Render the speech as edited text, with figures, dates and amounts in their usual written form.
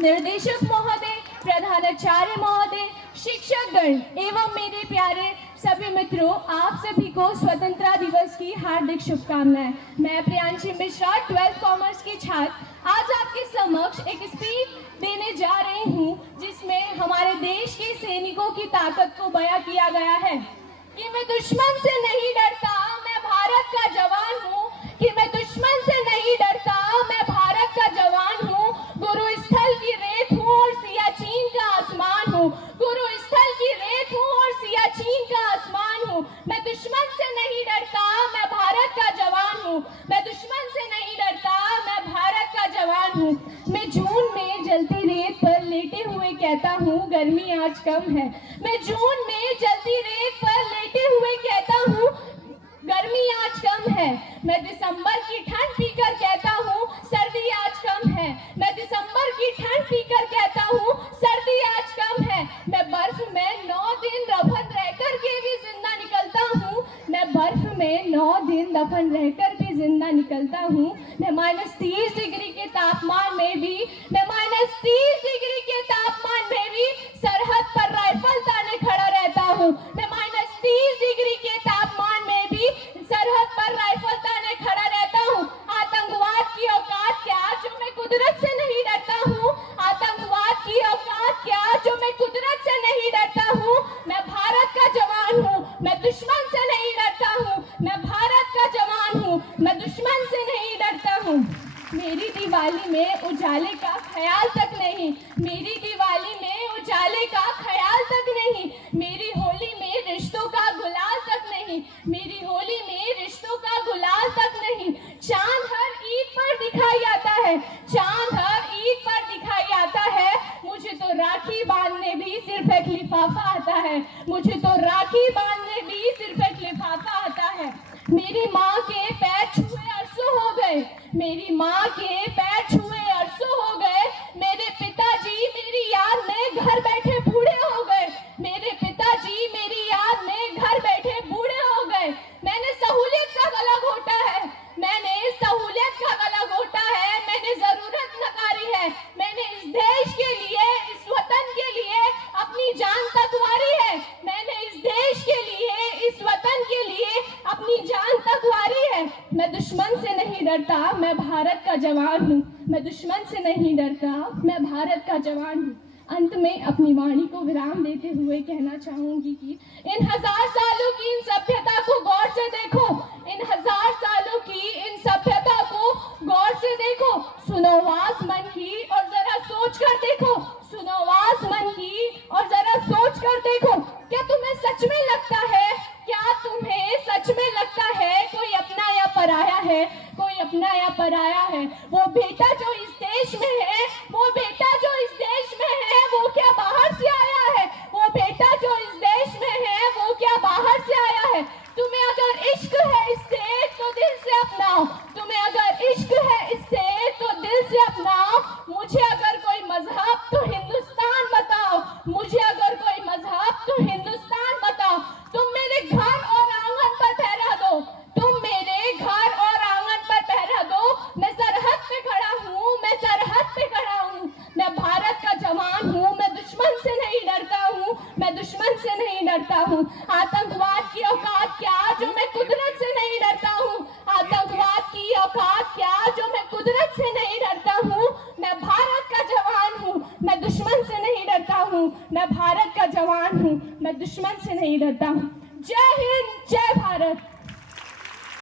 निर्देशक महोदय, प्रधानाचार्य महोदय, शिक्षकगण एवं मेरे प्यारे सभी मित्रों, आप सभी को स्वतंत्रता दिवस की हार्दिक शुभकामनाएं। मैं प्रियांशी मिश्रा 12th कॉमर्स की छात्र आज आपके समक्ष एक स्पीच देने जा रही हूं, जिसमें हमारे देश के सैनिकों की ताकत को बयां किया गया है कि मैं दुश्मन से नहीं डरता, मैं भारत का जवान हूं। कि मैं दुश्मन से नहीं डरता, मैं भारत का जवान हूं। गुरु स्थल की रेत हूं और सियाचिन का आसमान हूं। गुरु स्थल की रेत हूं और सियाचिन का आसमान हूं। मैं दुश्मन से नहीं डरता, मैं भारत का जवान हूं। मैं दुश्मन से नहीं डरता, मैं भारत का जवान हूं। मैं जून में जलती रेत पर लेटे हुए कहता हूं, गर्मी आज कम है। मैं जून में जलती रेत पर लेटे हुए कहता हूं, गर्मी आज कम है। मैं दिसंबर की ठंड पीकर कहता हूँ, सर्दी आज कम है। मैं दिसंबर की ठंड पीकर कहता हूँ, सर्दी आज कम है। मैं बर्फ में 9 दिन दफन रहकर के भी जिंदा निकलता हूँ। मैं बर्फ में 9 दिन दफन रहकर भी जिंदा निकलता हूँ। मैं -30 डिग्री के तापमान में भी, मैं -30 डिग्री के तापमान में भी सरहद पर राइफल ताने खड़ा रहता हूँ। मैं -30 डिग्री के तापमान में भी सरहद पर राइफल ताने खड़ा रहता हूँ। आतंकवाद की औकात क्या, जो मैं कुदरत से नहीं डरता हूँ। आतंकवाद की औकात क्या, जो मैं कुदरत से नहीं डरता हूँ। मैं भारत का जवान हूँ, मैं दुश्मन से नहीं डरता हूँ। मैं भारत का जवान हूँ, मैं दुश्मन से नहीं डरता हूँ। मेरी दिवाली में उजाले का ख्याल तक नहीं, मेरी दिवाली में उजाले का ख्याल तक नहीं। मेरी होली में रिश्तों का गुलाल तक नहीं, मेरी होली में रिश्तों का गुलाल तक नहीं। चांद हर ईद पर दिखाई आता है, चांद हर ईद पर दिखाई आता है। मुझे तो राखी बांधने भी सिर्फ एक लिफाफा आता है। मुझे तो राखी बांधने भी सिर्फ एक लिफाफा आता है। मेरी माँ के पैर छुए अरसों हो गए, मेरी माँ के पैर छुए अरसों हो गए। मेरे पिताजी मेरी याद में घर बैठे बूढ़े हो गए। मेरे पिताजी मेरी याद में घर बैठे बूढ़े हो गए। मैंने सहूलियत का गला घोटा है, मैंने सहूलियत का गला घोटा है। मैंने जरूरत नकारी है, मैंने इस देश के लिए, इस वतन के लिए अपनी जान तक वारी है। मैंने इस देश के लिए, इस वतन के लिए अपनी जान तक वारी है। मैं दुश्मन से नहीं डरता, मैं भारत का जवान हूँ। मैं दुश्मन से नहीं डरता, मैं भारत का जवान हूँ। अंत में अपनी वाणी को विराम देते हुए कहना चाहूंगी कि इन 1000 सालों की इन सभ्यता को गौर से देखो। इन 1000 सालों की इन सभ्यता को गौर से देखो। सुनो आवाज मन की और जरा सोच कर देखो। सुनो आवाज मन की और जरा सोच कर देखो। क्या तुम्हें सच में लगता है, क्या तुम्हें सच में लगता है कोई अपना या पराया है? कोई अपना या पराया है? वो बेटा जो इस देश में है, वो बेटा जो इस देश में है, वो क्या बाहर से आया है? वो बेटा जो इस देश में है, वो क्या बाहर से आया है? तुम्हें अगर इश्क है इससे तो दिल से अपनाओ। तुम्हें अगर इश्क है इससे तो दिल से अपनाओ। मुझे अगर कोई मजहब तो हिंदुस्तान बताओ। मुझे अगर कोई मजहब तो हिंदुस्तान बताओ। तुम मेरे घर और आंगन पर पहरा दो। तुम मेरे घर और आंगन पर पहरा दो। मैं सरहद पे खड़ा हूँ, मैं सरहद पे खड़ा हूँ। मैं भारत का जवान हूँ, मैं दुश्मन से नहीं डरता हूँ। मैं दुश्मन से नहीं डरता हूँ। आतंकवाद की औकात क्या, जो मैं कुदरत से नहीं डरता हूँ। आतंकवाद की औकात क्या, जो मैं कुदरत से नहीं डरता हूँ। मैं भारत का जवान हूँ, मैं दुश्मन से नहीं डरता हूँ। मैं भारत का जवान हूँ, मैं दुश्मन से नहीं डरता हूँ। जय हिंद, जय भारत।